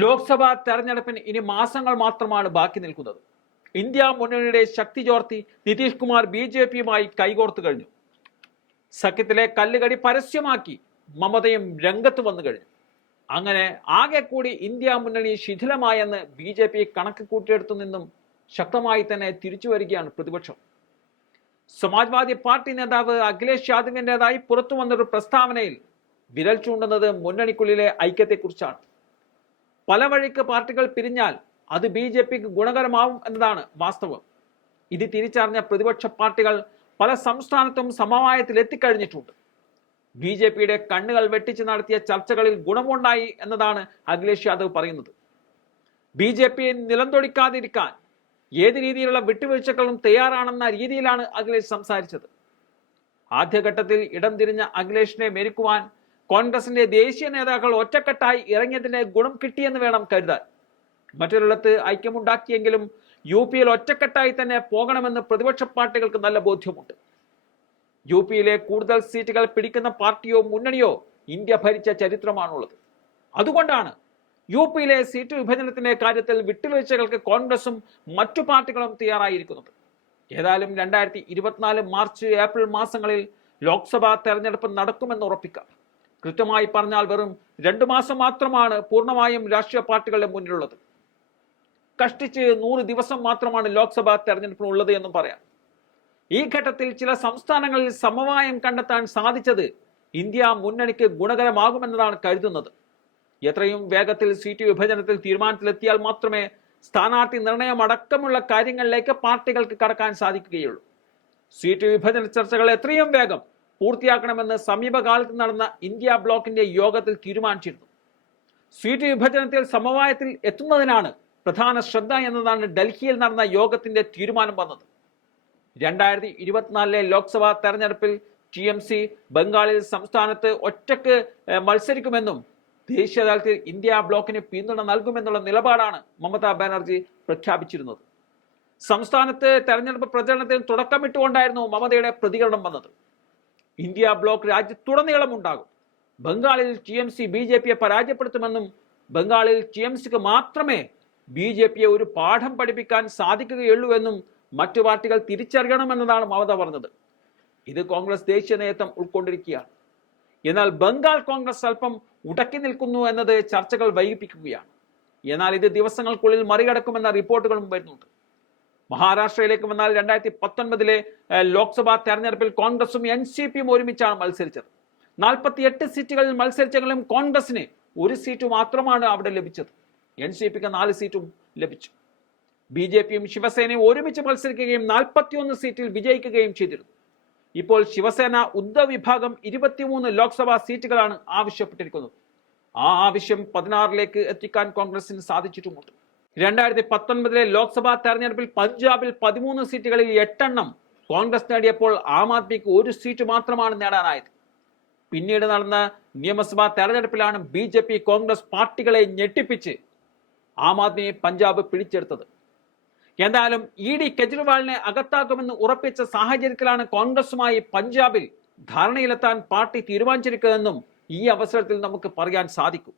ലോക്സഭാ തെരഞ്ഞെടുപ്പിന് ഇനി മാസങ്ങൾ മാത്രമാണ് ബാക്കി നിൽക്കുന്നത്. ഇന്ത്യ മുന്നണിയുടെ ശക്തി ചോർത്തി നിതീഷ് കുമാർ ബി ജെ പിയുമായി കൈകോർത്തു കഴിഞ്ഞു. സഖ്യത്തിലെ കല്ലുകടി പരസ്യമാക്കി മമതയും രംഗത്ത് വന്നു കഴിഞ്ഞു. അങ്ങനെ ആകെ കൂടി ഇന്ത്യ മുന്നണി ശിഥിലമായെന്ന് ബി ജെ പി കണക്ക് കൂട്ടിയെടുത്തു നിന്നും ശക്തമായി തന്നെ തിരിച്ചു വരികയാണ് പ്രതിപക്ഷം. സമാജ്വാദി പാർട്ടി നേതാവ് അഖിലേഷ് യാദവിന്റെതായി പുറത്തു വന്നൊരു പ്രസ്താവനയിൽ വിരൽ ചൂണ്ടുന്നത് മുന്നണിക്കുള്ളിലെ ഐക്യത്തെക്കുറിച്ചാണ്. പല വഴിക്ക് പാർട്ടികൾ പിരിഞ്ഞാൽ അത് ബി ജെ പിക്ക് ഗുണകരമാവും എന്നതാണ് വാസ്തവം. ഇത് തിരിച്ചറിഞ്ഞ പ്രതിപക്ഷ പാർട്ടികൾ പല സംസ്ഥാനത്തും സമവായത്തിൽ എത്തിക്കഴിഞ്ഞിട്ടുണ്ട്. ബി ജെ പിയുടെ കണ്ണുകൾ വെട്ടിച്ച് നടത്തിയ ചർച്ചകളിൽ ഗുണമുണ്ടായി എന്നതാണ് അഖിലേഷ് യാദവ് പറയുന്നത്. ബി ജെ പിയെ നിലംതൊടിക്കാതിരിക്കാൻ ഏത് രീതിയിലുള്ള വിട്ടുവീഴ്ചകളും തയ്യാറാണെന്ന രീതിയിലാണ് അഖിലേഷ് സംസാരിച്ചത്. ആദ്യഘട്ടത്തിൽ ഇടം തിരിഞ്ഞ അഖിലേഷിനെ മെരുക്കുവാൻ കോൺഗ്രസിന്റെ ദേശീയ നേതാക്കൾ ഒറ്റക്കെട്ടായി ഇറങ്ങിയതിന് ഗുണം കിട്ടിയെന്ന് വേണം കരുതാൻ. മറ്റൊരിടത്ത് ഐക്യമുണ്ടാക്കിയെങ്കിലും യു പിയിൽ ഒറ്റക്കെട്ടായി തന്നെ പോകണമെന്ന് പ്രതിപക്ഷ പാർട്ടികൾക്ക് നല്ല ബോധ്യമുണ്ട്. യു പിയിലെ കൂടുതൽ സീറ്റുകൾ പിടിക്കുന്ന പാർട്ടിയോ മുന്നണിയോ ഇന്ത്യ ഭരിച്ച ചരിത്രമാണുള്ളത്. അതുകൊണ്ടാണ് യു പിയിലെ സീറ്റ് വിഭജനത്തിന്റെ കാര്യത്തിൽ വിട്ടുവീഴ്ചകൾക്ക് കോൺഗ്രസും മറ്റു പാർട്ടികളും തയ്യാറായിരിക്കുന്നത്. ഏതായാലും രണ്ടായിരത്തി ഇരുപത്തിനാല് മാർച്ച് ഏപ്രിൽ മാസങ്ങളിൽ ലോക്സഭാ തെരഞ്ഞെടുപ്പ് നടക്കുമെന്ന് ഉറപ്പിക്കാം. കൃത്യമായി പറഞ്ഞാൽ വെറും രണ്ടു മാസം മാത്രമാണ് പൂർണമായും രാഷ്ട്രീയ പാർട്ടികളുടെ മുന്നിലുള്ളത്. കഷ്ടിച്ച് നൂറ് ദിവസം മാത്രമാണ് ലോക്സഭാ തെരഞ്ഞെടുപ്പിന് ഉള്ളത് എന്നും പറയാം. ഈ ഘട്ടത്തിൽ ചില സംസ്ഥാനങ്ങളിൽ സമവായം കണ്ടെത്താൻ സാധിച്ചത് ഇന്ത്യ മുന്നണിക്ക് ഗുണകരമാകുമെന്നതാണ് കരുതുന്നത്. എത്രയും വേഗത്തിൽ സീറ്റ് വിഭജനത്തിൽ തീരുമാനത്തിലെത്തിയാൽ മാത്രമേ സ്ഥാനാർത്ഥി നിർണയം അടക്കമുള്ള കാര്യങ്ങളിലേക്ക് പാർട്ടികൾക്ക് കടക്കാൻ സാധിക്കുകയുള്ളൂ. സീറ്റ് വിഭജന ചർച്ചകൾ എത്രയും വേഗം പൂർത്തിയാക്കണമെന്ന് സമീപകാലത്ത് നടന്ന ഇന്ത്യ ബ്ലോക്കിന്റെ യോഗത്തിൽ തീരുമാനിച്ചിരുന്നു. സീറ്റ് വിഭജനത്തിൽ സമവായത്തിൽ എത്തുന്നതിനാണ് പ്രധാന ശ്രദ്ധ എന്നതാണ് ഡൽഹിയിൽ നടന്ന യോഗത്തിന്റെ തീരുമാനം വന്നത്. രണ്ടായിരത്തി ഇരുപത്തിനാലിലെ ലോക്സഭാ തെരഞ്ഞെടുപ്പിൽ ടി എം സി ബംഗാളിൽ സംസ്ഥാനത്ത് ഒറ്റയ്ക്ക് മത്സരിക്കുമെന്നും ദേശീയ തലത്തിൽ ഇന്ത്യ ബ്ലോക്കിന് പിന്തുണ നൽകുമെന്നുള്ള നിലപാടാണ് മമതാ ബാനർജി പ്രഖ്യാപിച്ചിരുന്നത്. സംസ്ഥാനത്ത് തെരഞ്ഞെടുപ്പ് പ്രചരണത്തിന് തുടക്കമിട്ടുകൊണ്ടായിരുന്നു മമതയുടെ പ്രതികരണം വന്നത്. ഇന്ത്യ ബ്ലോക്ക് രാജ്യത്തുടനീളം ഉണ്ടാകും ബംഗാളിൽ T M C B J പിയെ പരാജയപ്പെടുത്തുമെന്നും ബംഗാളിൽ ടി എം സിക്ക് മാത്രമേ ബി ജെ പിയെ ഒരു പാഠം പഠിപ്പിക്കാൻ സാധിക്കുകയുള്ളൂ എന്നും മറ്റു പാർട്ടികൾ തിരിച്ചറിയണമെന്നതാണ് മമത പറഞ്ഞത്. ഇത് കോൺഗ്രസ് ദേശീയ നേതൃത്വം ഉൾക്കൊണ്ടിരിക്കുകയാണ്. എന്നാൽ ബംഗാൾ കോൺഗ്രസ് അല്പം ഉടക്കി നിൽക്കുന്നു എന്നത് ചർച്ചകൾ വൈകിപ്പിക്കുകയാണ്. എന്നാൽ ഇത് ദിവസങ്ങൾക്കുള്ളിൽ മറികടക്കുമെന്ന റിപ്പോർട്ടുകളും വരുന്നുണ്ട്. മഹാരാഷ്ട്രയിലേക്ക് വന്നാൽ രണ്ടായിരത്തി പത്തൊൻപതിലെ ലോക്സഭാ തെരഞ്ഞെടുപ്പിൽ കോൺഗ്രസും എൻ സി പിയും ഒരുമിച്ചാണ് മത്സരിച്ചത്. നാൽപ്പത്തിയെട്ട് സീറ്റുകളിൽ മത്സരിച്ചെങ്കിലും കോൺഗ്രസിന് ഒരു സീറ്റ് മാത്രമാണ് അവിടെ ലഭിച്ചത്. എൻ സി പിക്ക് നാല് സീറ്റും ലഭിച്ചു. ബി ജെ പിയും ശിവസേനയും ഒരുമിച്ച് മത്സരിക്കുകയും നാൽപ്പത്തിയൊന്ന് സീറ്റിൽ വിജയിക്കുകയും ചെയ്തിരുന്നു. ഇപ്പോൾ ശിവസേന ഉദ്ധവ് വിഭാഗം ഇരുപത്തിമൂന്ന് ലോക്സഭാ സീറ്റുകളാണ് ആവശ്യപ്പെട്ടിരിക്കുന്നത്. ആ ആവശ്യം പതിനാറിലേക്ക് എത്തിക്കാൻ കോൺഗ്രസിന് സാധിച്ചിട്ടുമുണ്ട്. രണ്ടായിരത്തി പത്തൊൻപതിലെ ലോക്സഭാ തെരഞ്ഞെടുപ്പിൽ പഞ്ചാബിൽ പതിമൂന്ന് സീറ്റുകളിൽ എട്ടെണ്ണം കോൺഗ്രസ് നേടിയപ്പോൾ ആം ആദ്മിക്ക് ഒരു സീറ്റ് മാത്രമാണ് നേടാനായത്. പിന്നീട് നടന്ന നിയമസഭാ തെരഞ്ഞെടുപ്പിലാണ് ബി ജെ പി കോൺഗ്രസ് പാർട്ടികളെ ഞെട്ടിപ്പിച്ച് ആം ആദ്മി പഞ്ചാബ് പിടിച്ചെടുത്തത്. എന്തായാലും ഇ ഡി കെജ്രിവാളിനെ അകത്താക്കുമെന്ന് ഉറപ്പിച്ച സാഹചര്യത്തിലാണ് കോൺഗ്രസുമായി പഞ്ചാബിൽ ധാരണയിലെത്താൻ പാർട്ടി തീരുമാനിച്ചിരിക്കുന്നതെന്നും ഈ അവസരത്തിൽ നമുക്ക് പറയാൻ സാധിക്കും.